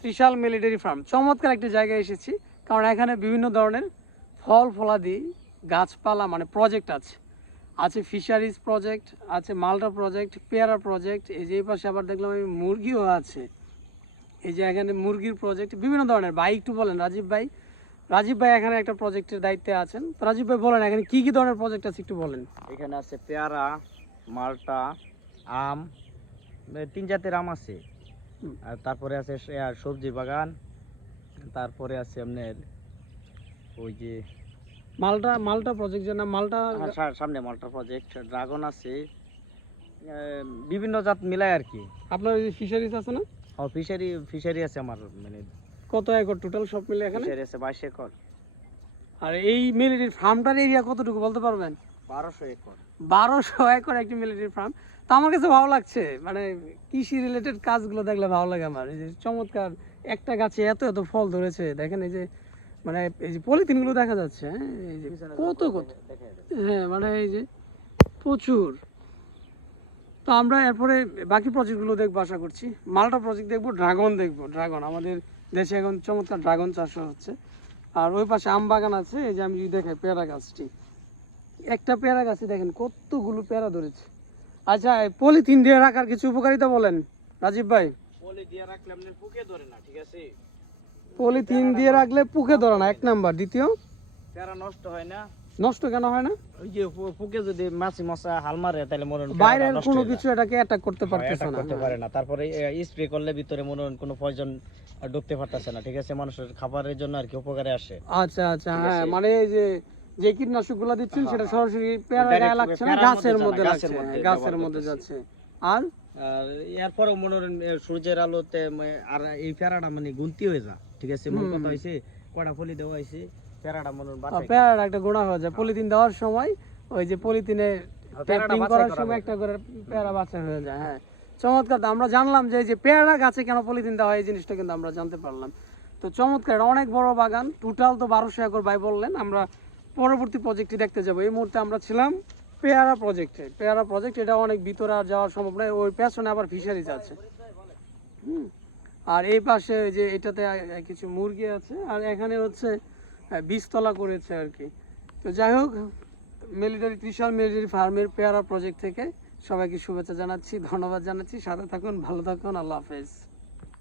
Trishal military farm চমৎকার একটা জায়গায় এসেছি, কারণ এখানে বিভিন্ন ধরনের ফল ফলাদি গাছপালা মানে প্রজেক্ট আছে। আছে ফিশারিজ প্রজেক্ট, আছে মালটা প্রজেক্ট, পেয়ারা প্রজেক্ট, এই যে এই পাশে আবার দেখলাম আমি মুরগিও আছে। এই যে এখানে মুরগির প্রজেক্ট বিভিন্ন ধরনের। ভাই একটু বলেন, রাজীব ভাই এখানে একটা প্রজেক্টের দায়িত্বে আছেন। তো রাজীব ভাই বলেন এখানে কি কি ধরনের প্রজেক্ট আছে একটু বলেন। এখানে আছে পেয়ারা, মালটা, আম, 3 জাতের আম আছে। হুম। আর তারপরে আছে সবজি বাগান, তারপরে আছে আপনার ওই যে মালটা প্রজেক্ট, যে না মালটা সামনে মালটা প্রজেক্ট, ড্রাগন আছে, বিভিন্ন জাত মিলায় আর কি। আপনার ওই যে ফিশারিজ আছে না? ফিশারি আছে আমার, মানে কত একর টোটাল সব মিলে এখানে? ফিশারি আছে 22 একর। আর এই মিলিটারি ফার্মটার এরিয়া কতটুকু বলতে পারবেন? 1200 একর। 1200 একর একটি মিলিটারি ফার্ম। তো আমার কাছে ভালো লাগছে, মানে কৃষি রিলেটেড কাজগুলো দেখলে ভালো লাগে আমার। এই যে চমৎকার একটা গাছে এত এত ফল ধরেছে, দেখেন এই যে মানে এই যে পলিথিনগুলো দেখা যাচ্ছে, হ্যাঁ এই যে কত কত, হ্যাঁ মানে এই যে প্রচুর। তো আমরা এরপরে বাকি প্রজেক্টগুলো দেখবো আশা করছি। মালটা প্রজেক্ট দেখবো, ড্রাগন দেখবো। ড্রাগন আমাদের দেশে এখন চমৎকার ড্রাগন চাষ হচ্ছে। আর ওই পাশে আম বাগান আছে। এই যে আমি যদি দেখাই পেয়ারা গাছটি, একটা পেয়ারা গাছে দেখেন কতগুলো পেয়ারা ধরেছে। আচ্ছা, পলিথিন দিয়ে রাখার কিছু উপকারিতা বলেন রাজীব ভাই। পলি দিয়ে রাখলে আপনার পোকে ধরে না, ঠিক আছে? পলিথিন দিয়ে রাখলে পোকে ধরে না, 1 নাম্বার। দ্বিতীয়, পেয়ারা নষ্ট হয় না। নষ্ট কেন হয় না? ওই যে পোকে যদি মাছি মশা হাল মারে তাহলে মনে হয় বাইরের কোনো কিছু এটাকে অ্যাটাক করতে পারতেছে না। করতে পারে না। তারপরে স্প্রে করলে ভিতরে মনে হয় কোনো পয়জন ঢুকতে পারতেছে না, ঠিক আছে? মানুষের খাবারের জন্য আর কি উপকারে আসে। আচ্ছা আচ্ছা, হ্যাঁ মানে এই যে যে কীটনাশকগুলো দিচ্ছেন সেটা সরাসরি পেয়ারা গায়ে লাগছে না, গাছের মধ্যে লাগছে, গাছের মধ্যে যাচ্ছে। আর এরপরে মনে হয় সূর্যের আলোতে আর এই পেয়ারাটা মানে গুনতি হয়ে যায়, ঠিক আছে? মূল কথা হইছে কয়টা ফলি দেওয়া হয়েছে, পেয়ারাটা মনে হয় বাঁচে। পেয়ারাটা একটা গোড়া হয়ে যায় পলিথিন দেওয়ার সময়, ওই যে পলিথিনে প্যাকিং করার সময় একটা করে পেয়ারা বাচ্চা হয়ে যায়। হ্যাঁ চমৎকার। আমরা জানলাম যে এই যে পেয়ারা গাছে কেন পলিথিন দেওয়া হয়, এই জিনিসটা কিন্তু আমরা জানতে পারলাম। তো চমৎকার, অনেক বড় বাগান, টোটাল তো 1200 একর ভাই বললেন। আমরা পরবর্তী প্রজেক্টটি দেখতে যাবো। এই মুহূর্তে আমরা ছিলাম পেয়ারা প্রজেক্টে। পেয়ারা প্রজেক্ট এটা অনেক ভিতরে আর যাওয়া সম্ভব নয়, ওই পেছনে আবার ফিশারিজ আছে। আর এই পাশে যে এটাতে কিছু মুরগি আছে, আর এখানে হচ্ছে বীজতলা করেছে আর কি। তো যাই হোক, ত্রিশাল মিলিটারি ফার্মের পেয়ারা প্রজেক্ট থেকে সবাইকে শুভেচ্ছা জানাচ্ছি, ধন্যবাদ জানাচ্ছি। সাথে থাকুন, ভালো থাকুন, আল্লাহ হাফেজ।